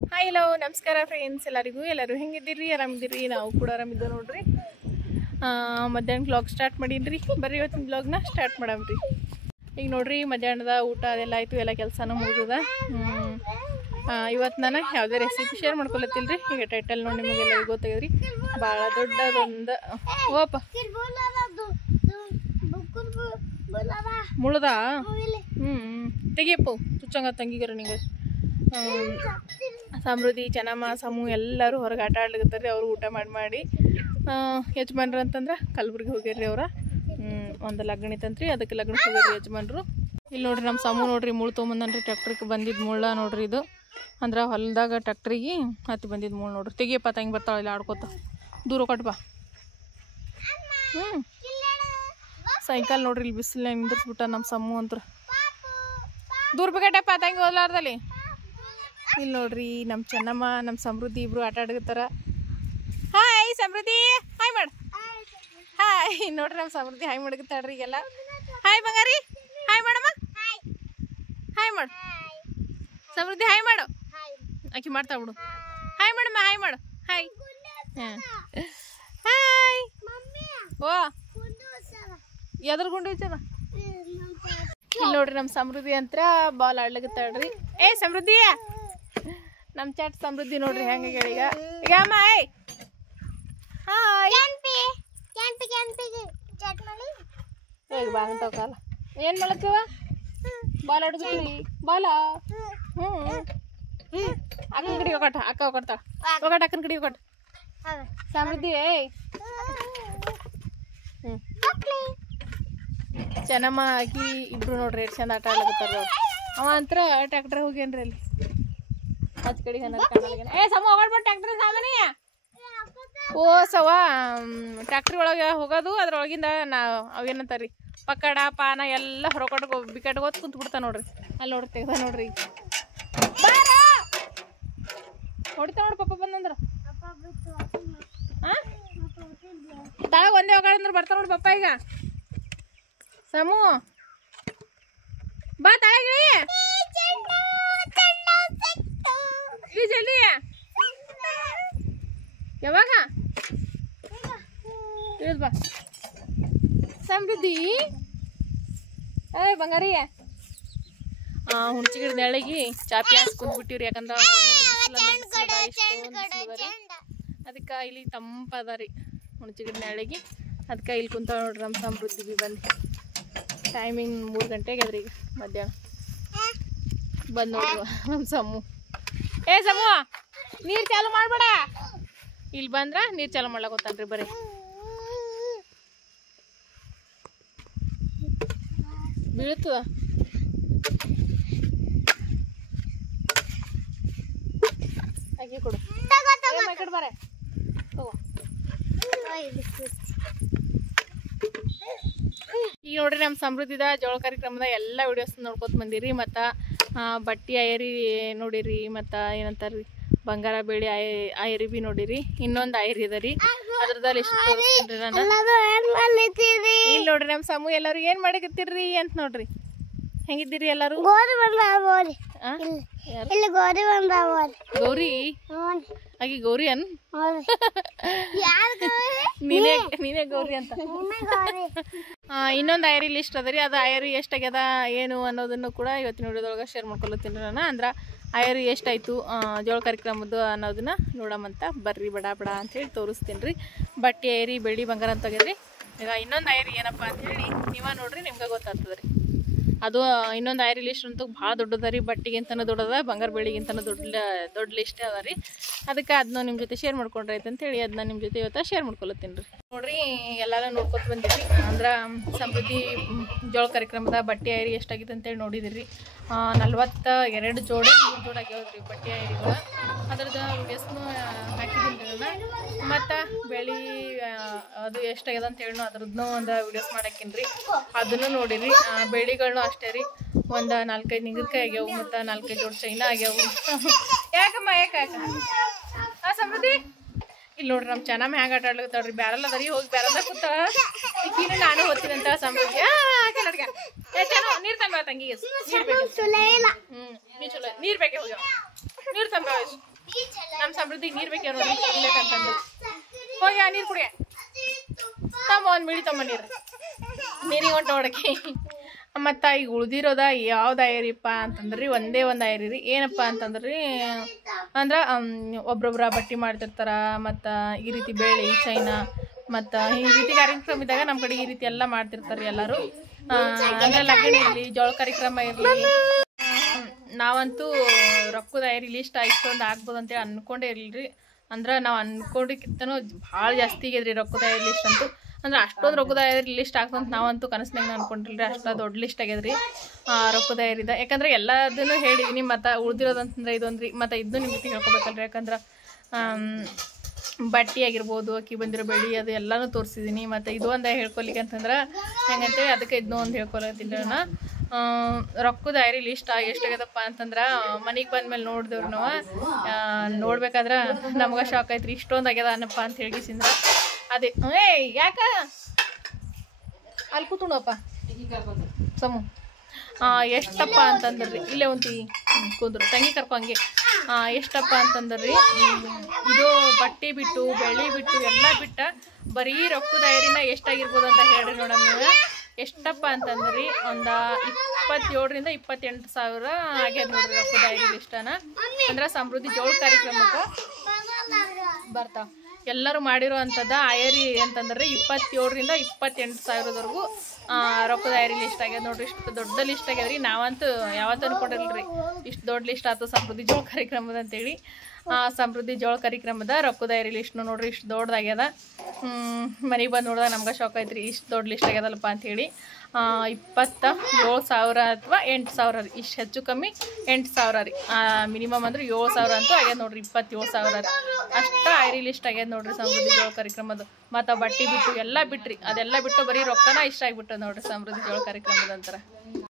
Hi hello ನಮಸ್ಕಾರ friends, ಎಲ್ಲರೂ ಹೆಂಗಿದ್ದೀರಿ? ಆರಾಮಿದ್ದೀರಿ? ನಾವು ಕೂಡ ಆರಾಮಿದ್ದೇವೆ ನೋಡ್ರಿ. ಮಧ್ಯಾಹ್ನ ವ್ಲಾಗ್ ಸ್ಟಾರ್ಟ್ ಮಾಡೀನಿ. ಬರ್ರಿ ಇವತ್ತಿನ ವ್ಲಾಗ್ನ ಸ್ಟಾರ್ಟ್ ಮಾಡಮ್ರಿ. ಈಗ ನೋಡ್ರಿ ಮಧ್ಯಾಹ್ನದ ಊಟ ಅದೆಲ್ಲ ಆಯಿತು, ಎಲ್ಲ ಕೆಲಸನೂ ಮುಗಿದ. ಇವತ್ತು ನಾನು ಯಾವುದೇ ರೆಸಿಪಿ ಶೇರ್ ಮಾಡ್ಕೊಳತ್ತಿಲ್ರಿ. ಈಗ ಟೈಟಲ್ ನೋಡಿ ನಿಮಗೆಲ್ಲ ಗೊತ್ತಾಗಿದ್ರಿ. ಭಾಳ ದೊಡ್ಡದೊಂದು ಓಪ ಮುಳ್ದ ತೆಗಿಯಪ್ಪ ಚುಚ್ಚಂಗ ತಂಗಿಗರ ನಿಂಗೆ. ಸಮೃದ್ಧಿ, ಚೆನ್ನಮ್ಮ, ಸಮೂ ಎಲ್ಲರೂ ಹೊರಗೆ ಆಟ ಆಡ್ಲಿಕತ್ತಾರೆ. ಅವರು ಊಟ ಮಾಡಿ ಯಜಮಾನ್ರು ಅಂತಂದ್ರೆ ಕಲ್ಬುರ್ಗಿ ಹೋಗ್ಯಾರ್ರಿ. ಅವ್ರ ಒಂದು ಲಗ್ನ ಇತ್ತಂತ್ರಿ, ಅದಕ್ಕೆ ಲಗ್ನಕ್ಕೆ ಹೋಗ್ಯಾರ್ರಿ ಯಜಮಾನ್ರು. ಇಲ್ಲಿ ನೋಡ್ರಿ ನಮ್ಮ ಸಮೂ ನೋಡ್ರಿ ಮುಳ್ಳು ತೊಗೊಂಬಂದನ್ರಿ. ಟ್ಯಾಕ್ಟ್ರಿಗೆ ಬಂದಿದ್ದು ಮುಳ್ಳ ನೋಡ್ರಿ. ಇದು ಅಂದ್ರೆ ಹೊಲದಾಗ ಟ್ಯಾಕ್ಟ್ರಿಗೆ ಹತ್ತಿ ಬಂದಿದ್ದು ಮುಳ್ಳು ನೋಡ್ರಿ. ತೆಗಿಯಪ್ಪ ತಂಗಿ ಬರ್ತಾಳೆ ಇಲ್ಲಿ ಆಡ್ಕೋತ. ದೂರ ಕೊಟ್ಬಾ. ಸೈಕಲ್ ನೋಡ್ರಿ ಇಲ್ಲಿ ಬಿಸಿಲ ನಿಂದಿರ್ಸ್ಬಿಟ್ಟ ನಮ್ಮ ಸಮೂ ಅಂತ. ದೂರ ಬೇಕಟ್ಟಪ್ಪ ತಂಗಿ ಹೋಗ್ಲಾರ್ದಲ್ಲಿ. ಇಲ್ಲಿ ನೋಡ್ರಿ ನಮ್ಮ ಚೆನ್ನಮ್ಮ, ನಮ್ಮ ಸಮೃದ್ಧಿ ಇಬ್ರು ಆಟ ಆಡಕತ್ತಾರ. ಹಾಯ್ ಸಮೃದ್ಧಿ, ಹಾಯ್ ಮಾಡು. ಹಾಯ್ ನೋಡ್ರಿ ನಮ್ಮ ಸಮೃದ್ಧಿ ಹಾಯ್ ಮಾಡಕತ್ತಾಳ್ರಿ ಈಗೆಲ್ಲ. ಹಾಯ್ ಬಂಗಾರಿ, ಹಾಯ್ ಮಾಡಮ್ಮ. ಹಾಯ್ ಮಾಡು ಸಮೃದ್ಧಿ, ಹಾಯ್ ಮಾಡು. ಆಕಿ ಮಾಡ್ತಾ ಬಿಡು. ಹಾಯ್ ಮಾಡಮ್ಮ, ಹಾಯ್ ಮಾಡು. Hi hi. ಓ ಎದ್ರ ಗುಂಡು ವಿಚಾರ. ಇಲ್ಲಿ ನೋಡ್ರಿ ನಮ್ಮ ಸಮೃದ್ಧಿ ಅಂತ ಬಾಲ್ ಆಡ್ಲಿಕತ್ತಾಳ್ರಿ. ಏ ಸಮೃದ್ಧಿ, ನಮ್ಮ ಚಾಟ್ ಸಮೃದ್ಧಿ ನೋಡ್ರಿ ಹೆಂಗ ಈಗ. ಈಗ ಅಮ್ಮ ಹಾಯ್ ಈಗ ಬಾನಂತ ಕಾಲ ಏನ್ ಮಾಡತ್ತೀವ? ಬಾಲ್ ಆಡುತ್ತೀವಿ ಬಾಲ. ಅಕ್ಕನ ಕಡೆ ಹೋಗಟ, ಅಕ್ಕ ಹೋಗ್ತಾಳ ಹೋಗಟ, ಅಕ್ಕನ ಕಡೆ ಹೋಗಟ. ಸಮೃದ್ಧಿ ಚೆನ್ನಮ್ಮ ಆಕಿ ಇಬ್ರು ನೋಡ್ರಿ ಎಷ್ಟು ಚಂದ ಆಟ ಆಡ್ಲಕತ್ತಾರ. ಅವ ಅಂತ್ರ ಟ್ರ್ಯಾಕ್ಟರ್ ಹೋಗ್ಯಾನ್ರಿ ಅಲ್ಲಿ ಹತ್ತು ಕಡೆ ಕಾಣಲ್ಗೇನ. ಏ ಸಮ ಹೋಗ್ಬಿಟ್ಟು ಟ್ರ್ಯಾಕ್ಟರ್ ಸಾಮಾನಿ. ಓ ಸವ ಟ್ರ್ಯಾಕ್ಟ್ರಿ ಒಳಗೆ ಹೋಗೋದು, ಅದ್ರೊಳಗಿಂದ ಅವೇನಂತಾರ್ರಿ ಪಕ್ಕಡ ಪಾನ ಎಲ್ಲ ಹೊರಕೊಟ್ಟು ಬಿಕಟ್ಗೋತ್ ಕುಂತ್ ಬಿಡ್ತಾ ನೋಡ್ರಿ. ಅಲ್ಲಿ ನೋಡ್ರಿ ತೆಗ್ದ ನೋಡ್ರಿ. ಹೊಡಿತಾ ನೋಡ್ರಿ ಪಪ್ಪ ಬಂದಂದ್ರ. ತಳಗ ಒಂದೇ ಹೋಗಾಡಂದ್ರ ಬರ್ತಾ ನೋಡ್ರಿ ಪಪ್ಪ. ಈಗ ಸಮೂ ಬಾ ತಾಯಿಗೆ ಜಲ್ದಿ. ಯಾವಾಗ ಬಾ ಸಮೃದ್ಧಿ. ಏ ಬಂಗಾರಿ ಹುಣ್ಚಿಗಿಡ ನೆಳಗಿ ಚಾಪಿ ಹಾಕಿ ಕುಂದ್ಬಿಟ್ಟಿವ್ರಿ. ಯಾಕಂದ್ರ ಅದಕ್ಕೆ ಇಲ್ಲಿ ತಂಪದ ರೀ ಹುಣ್ಚಿಗಿಡ ನೆಳಗಿ. ಅದಕ್ಕೆ ಇಲ್ಲಿ ಕುಂತ ನೋಡ್ರಿ ನಮ್ಮ ಸಮೃದ್ಧಿ ಬಿ ಬಂದು. ಟೈಮಿಂಗ್ 3 ಗಂಟೆಗೆ ಅದ್ರಿ ಈಗ ಮಧ್ಯಾಹ್ನ ಬಂದು ನೋಡ್ರಿ ನಮ್ಮ ಸಮೂ. ಏ ಸಮೂ ನೀರು ಚಾಲು ಮಾಡ್ಬೇಡ. ಇಲ್ಲಿ ಬಂದ್ರ ನೀರು ಚಾಲು ಮಾಡ್ಲಕ್ ಗೊತ್ತಾನ್ರಿ. ಬರೀ ಬೀಳ್ತದ. ಹಾಕಿ ಕೊಡು ಕಡೆ ಬರ ತಗೋ. ಈಗ ನೋಡ್ರಿ ನಮ್ಮ ಸಮೃದ್ಧಿದ ಜೋಳ ಕಾರ್ಯಕ್ರಮದ ಎಲ್ಲ ವಿಡಿಯೋಸ್ ನೋಡ್ಕೊತ ಬಂದಿರಿ. ಮತ್ತು ಬಟ್ಟಿ ಆಯರಿ ನೋಡಿರಿ, ಮತ್ತು ಏನಂತಾರ್ರಿ ಬಂಗಾರ ಬೆಳಿ ಆಯರಿ ಬಿ ನೋಡಿರಿ. ಇನ್ನೊಂದು ಆಯರಿ ಅದ ರೀ, ಅದ್ರದಲ್ಲಿ ಇಷ್ಟು ತೋರಿಸ್ತೀನಿ ನಾನು. ಇಲ್ಲಿ ನೋಡ್ರಿ ನಮ್ಮ ಸಮೂ ಎಲ್ಲರೂ ಏನು ಮಾಡಕತ್ತೀರ್ರಿ ಅಂತ ನೋಡ್ರಿ. ಹೆಂಗಿದ್ದೀರಿ ಎಲ್ಲರೂ? ಗೌರಿ ಆಗಿ ಗೌರಿ ಅನ್ ನೀನೇ ಗೌರಿ ಅಂತ. ಇನ್ನೊಂದು ಆಯರಿ ಲಿಸ್ಟ್ ಅದ ರೀ. ಅದು ಆಯರಿ ಎಷ್ಟಾಗ್ಯದ ಏನು ಅನ್ನೋದನ್ನು ಕೂಡ ಇವತ್ತಿನ ವಿಡಿಯೋದೊಳಗೆ ಶೇರ್ ಮಾಡ್ಕೊಳತ್ತೀನಿ ನಾನು. ಅಂದ್ರೆ ಆಯರಿ ಎಷ್ಟಾಯ್ತು ಜೋಳ ಕಾರ್ಯಕ್ರಮದ್ದು ಅನ್ನೋದನ್ನ ನೋಡಮಂತ ಬರ್ರಿ. ಬಡ ಬಡ ಅಂತೇಳಿ ತೋರಿಸ್ತೀನಿ ರೀ. ಬಟ್ಟೆ ಆಯರಿ ಬೆಳ್ಳಿ ಬಂಗಾರ ಅಂತ ಹೋಗ್ಯದ್ರಿ. ಈಗ ಇನ್ನೊಂದು ಆಯರಿ ಏನಪ್ಪ ಅಂತೇಳಿ ನೀವ ನೋಡ್ರಿ, ನಿಮ್ಗೆ ಗೊತ್ತಾಗ್ತದೆ ರೀ. ಅದು ಇನ್ನೊಂದು ಆಯರಿ ಲಿಸ್ಟ್ ಅಂತೂ ಭಾಳ ದೊಡ್ಡದ ರೀ. ಬಟ್ಟಿಗಿಂತನೂ ದೊಡ್ಡದ, ಬಂಗಾರ ಬೆಳಿಗಿಂತನೂ ದೊಡ್ಡ ಲಿಸ್ಟ್ ಅದ ರೀ. ಅದಕ್ಕೆ ಅದನ್ನ ನಿಮ್ಮ ಜೊತೆ ಶೇರ್ ಮಾಡ್ಕೊಂಡ್ರೆ ಆಯ್ತು ಅಂತೇಳಿ ಅದನ್ನ ನಿಮ್ಮ ಜೊತೆ ಇವತ್ತು ಶೇರ್ ಮಾಡ್ಕೊಳತ್ತೀನಿ ರೀ. ನೋಡ್ರಿ ಎಲ್ಲಾರ ನೋಡ್ಕೊತ ಬಂದಿರಿ. ಅಂದ್ರೆ ಸಮೃದ್ಧಿ ಜೋಳ ಕಾರ್ಯಕ್ರಮದ ಬಟ್ಟೆ ಆಯರಿ ಎಷ್ಟಾಗಿದೆ ಅಂತೇಳಿ ನೋಡಿದಿರಿ. 42 ಜೋಡಿ 3 ಜೋಡಿ ಆಗ್ಯಾವ್ರಿ ಬಟ್ಟೆ ಆಯರಿಗಳು. ಅದ್ರದ್ದು ವಿಡಿಯೋಸ್ನು ಹಾಕಿದ್ದೀನಿ ನಾನು. ಮತ್ತು ಬೆಳಿ ಅದು ಎಷ್ಟಾಗ್ಯದ ಅಂತೇಳಿ ಅದ್ರದ್ದು ಒಂದು ವಿಡಿಯೋಸ್ ಮಾಡಾಕಿನಿ ರೀ. ಅದನ್ನು ನೋಡಿರಿ. ಬೆಳಿಗಳನ್ನೂ ಅಷ್ಟೇ ರೀ. ಒಂದು 4-5 ನಿಂಗಕಾಯಿ ಆಗ್ಯಾವು, ಮತ್ತು 4-5 ಜೋಡಿ ಚೈನಾ ಆಗ್ಯಾವು. ಯಾಕಮ್ಮ ಯಾಕ ಸಮೃದ್ಧಿ ಇಲ್ಲಿ ನೋಡ್ರಿ ನಮ್ಮ ಚೆನ್ನಮ್ಮ ಹ್ಯಾಂಗ ಆಟ ಆಡ್ಲತ್ತಾಳ್ರಿ ಬ್ಯಾರಲ್ ಅದರಿ ಹೋಗಿ ಬ್ಯಾರಲ್ದಾಗ ಕೂತಾಳ ಈಕಿನ ನಾನು ಓದ್ತೀನಿ ಅಂತ ಸಮೃದ್ಧಿ ಚೆನ್ನ ನೀರು ತಂಬ ತಂಗಿಗೆ ನೀರು ಬೇಕು ನೀರು ಚಲೋ ನೀರು ಬೇಕೆ ಹೋಗ್ಯಾವ ನೀರು ತಂಬ ನಮ್ಮ ಸಮೃದ್ಧಿಗೆ ನೀರು ಬೇಕೆ ನೋಡಿ ಕುಡಿಬೇಕಂತಂದು ಹೋಗಿ ಆ ನೀರು ಕುಡಿಯ ತಮ್ಮ ಒಂದು ಮಿಡಿ ತಮ್ಮ ನೀರಿಗೆ ಹೊಂಟು ನೋಡಕ್ಕೆ ಮತ್ತು ಈಗ ಉಳ್ದಿರೋದ ಯಾವ್ದು ಆಯರಿಪ್ಪ ಅಂತಂದ್ರಿ ಒಂದೇ ಒಂದು ಆಯರಿ ರೀ ಏನಪ್ಪ ಅಂತಂದ್ರಿ ಅಂದ್ರೆ ಒಬ್ರೊಬ್ರ ಬಟ್ಟೆ ಮಾಡ್ತಿರ್ತಾರ ಮತ್ತು ಈ ರೀತಿ ಬೇಳೆ ಚೈನಾ ಮತ್ತು ಈ ರೀತಿ ಕಾರ್ಯಕ್ರಮ ಇದ್ದಾಗ ನಮ್ಮ ಕಡೆ ಈ ರೀತಿ ಎಲ್ಲ ಮಾಡ್ತಿರ್ತಾರೆ ಎಲ್ಲರೂ ಅಂದರೆ ಲಗ್ನ ಇರಲಿ ಜೋಳ ಕಾರ್ಯಕ್ರಮ ಇರಲಿ ನಾವಂತೂ ರೊಕ್ಕದ ಆಯರಿ ಲಿಸ್ಟ್ ಇಷ್ಟೊಂದು ಆಗ್ಬೋದು ಅಂತೇಳಿ ಅಂದ್ಕೊಂಡೇ ಇರಲಿರಿ ಅಂದ್ರೆ ನಾವು ಅಂದ್ಕೊಂಡಿಕ್ಕಿಂತನೂ ಭಾಳ ಜಾಸ್ತಿ ಆಗ್ಯದ್ರಿ ರೊಕ್ಕದ ಆಯರಿ ಲಿಸ್ಟ್ ಅಂತೂ ಅಂದ್ರೆ ಅಷ್ಟೊಂದು ರೊಕ್ಕದ ಆಯರಿ ಲಿಸ್ಟ್ ಆಗ್ತಂತ ನಾವಂತೂ ಕನಸ್ನಾಗ ಅನ್ಕೊಂಡಿಲ್ರಿ ಅಷ್ಟು ದೊಡ್ಡ ಲಿಸ್ಟ್ ಆಗ್ಯದ್ರಿ ರೊಕ್ಕದ ಆಯರಿದ ಯಾಕಂದ್ರೆ ಎಲ್ಲದನ್ನು ಹೇಳಿದೀನಿ ಮತ್ತು ಉಳ್ದಿರೋದಂತಂದ್ರೆ ಇದೊಂದ್ರಿ ಮತ್ತು ಇದನ್ನು ನಿಮ್ಮ ಜೊತೆ ಹೇಳ್ಕೊಬೇಕಲ್ರಿ ಯಾಕಂದ್ರೆ ಬಟ್ಟೆ ಆಗಿರ್ಬೋದು ಅಕ್ಕಿ ಬಂದಿರೋ ಬೆಳೆ ಅದು ಎಲ್ಲನೂ ತೋರಿಸಿದ್ದೀನಿ ಮತ್ತು ಇದು ಒಂದು ಹೇಳ್ಕೊಲಿಕ್ಕೆ ಅಂತಂದ್ರೆ ಹೆಂಗಂತೇಳಿ ಅದಕ್ಕೆ ಇದನ್ನೂ ಒಂದು ಹೇಳ್ಕೊಳತ್ತೀನಿ ನಾನು ರೊಕ್ಕದ ಆಯರಿ ಲಿಸ್ಟ್ ಎಷ್ಟಾಗ್ಯದಪ್ಪ ಅಂತಂದ್ರೆ ಮನೆಗೆ ಬಂದ್ಮೇಲೆ ನೋಡಿದೆವ್ರಿ ನಾವು ನೋಡ್ಬೇಕಾದ್ರೆ ನಮ್ಗೆ ಶಾಕ್ ಆಯ್ತು ರೀ ಇಷ್ಟೊಂದು ಆಗ್ಯದ ಅನ್ನಪ್ಪ ಅಂತ ಹೇಳಿಸಿಂದ್ರೆ ಅದೇ ಯಾಕ ಅಲ್ಲಿ ಕೂತ್ಕೊಂಡಪ್ಪ ಸಮು ಎಷ್ಟಪ್ಪ ಅಂತಂದ್ರಿ ಇಲ್ಲೇ ಒಂತಿ ಕುಂದ್ರು ತಂಗಿ ಕರ್ಕೊಂಗೆ ಎಷ್ಟಪ್ಪ ಅಂತಂದ್ರಿ ಇದು ಬಟ್ಟೆ ಬಿಟ್ಟು ಬೆಳೆ ಬಿಟ್ಟು ಎಲ್ಲ ಬಿಟ್ಟ ಬರೀ ರೊಕ್ಕದ ಆಯರಿನ ಎಷ್ಟಾಗಿರ್ಬೋದು ಅಂತ ಹೇಳ್ರಿ ನೋಡಮ್ಮ ಎಷ್ಟಪ್ಪ ಅಂತಂದ್ರಿ ಒಂದು 27,000 ರಿಂದ 28,000 ಆಗ್ಯದ ನೋಡ್ರಿ ರೊಕ್ಕದ ಆಯರಿ ಲಿಸ್ಟನ ಅಂದ್ರೆ ಸಮೃದ್ಧಿ ಜೋಳ ಕಾರ್ಯಕ್ರಮಕ್ಕೆ ಬರ್ತಾವ ಎಲ್ಲರೂ ಮಾಡಿರೋ ಅಂಥದ್ದು ಆಯರಿ ಅಂತಂದ್ರೆ 27,000 ರಿಂದ 28,000 ರೊಕ್ಕದ ಆಯರಿ ಲಿಸ್ಟ್ ಆಗ್ಯದ ನೋಡ್ರಿ ಇಷ್ಟು ದೊಡ್ಡ ಲಿಸ್ಟ್ ಆಗ್ಯದ್ರಿ ನಾವಂತೂ ಯಾವತ್ತೂ ಅನ್ಕೊಂಡಿಲ್ರಿ ಇಷ್ಟು ದೊಡ್ಡ ಲಿಸ್ಟ್ ಆಯ್ತು ಸಮೃದ್ಧಿ ಜೋಳ ಕಾರ್ಯಕ್ರಮದ ಅಂತೇಳಿ ಸಮೃದ್ಧಿ ಜೋಳ ಕಾರ್ಯಕ್ರಮದ ರೊಕ್ಕದ ಆಯರಿ ಲಿಸ್ಟ್ನು ನೋಡ್ರಿ ಇಷ್ಟು ದೊಡ್ಡದಾಗ್ಯದ ಮನೆಗೆ ಬಂದು ನೋಡಿದಾಗ ನಮ್ಗೆ ಶಾಕ್ ಆಯ್ತು ರೀ ಇಷ್ಟು ದೊಡ್ಡ ಲಿಸ್ಟ್ ಆಗ್ಯದಲ್ಲಪ್ಪ ಅಂಥೇಳಿ 27,000 ಅಥವಾ 8,000 ರೀ ಇಷ್ಟು ಹೆಚ್ಚು ಕಮ್ಮಿ 8,000 ರೀ ಮಿನಿಮಮ್ ಅಂದ್ರೆ 7,000 ಅಂತೂ ಆಗ್ಯದ ನೋಡ್ರಿ 27,000 ರೀ ಅಷ್ಟು ಆಯರಿ ಲಿಸ್ಟ್ ಆಗ್ಯದ ನೋಡ್ರಿ ಸಮೃದ್ಧಿ ಜೋಳ ಕಾರ್ಯಕ್ರಮದ ಮತ್ತು ಬಟ್ಟೆ ಬಿಟ್ಟು ಎಲ್ಲ ಬಿಟ್ರಿ ಅದೆಲ್ಲ ಬಿಟ್ಟು ಬರೀ ರೊಕ್ಕನ ಇಷ್ಟ ಆಗಿಬಿಟ್ಟದ ನೋಡ್ರಿ ಸಮೃದ್ಧಿ ಜೋಳ ಕಾರ್ಯಕ್ರಮದ ಅಂತಾರೆ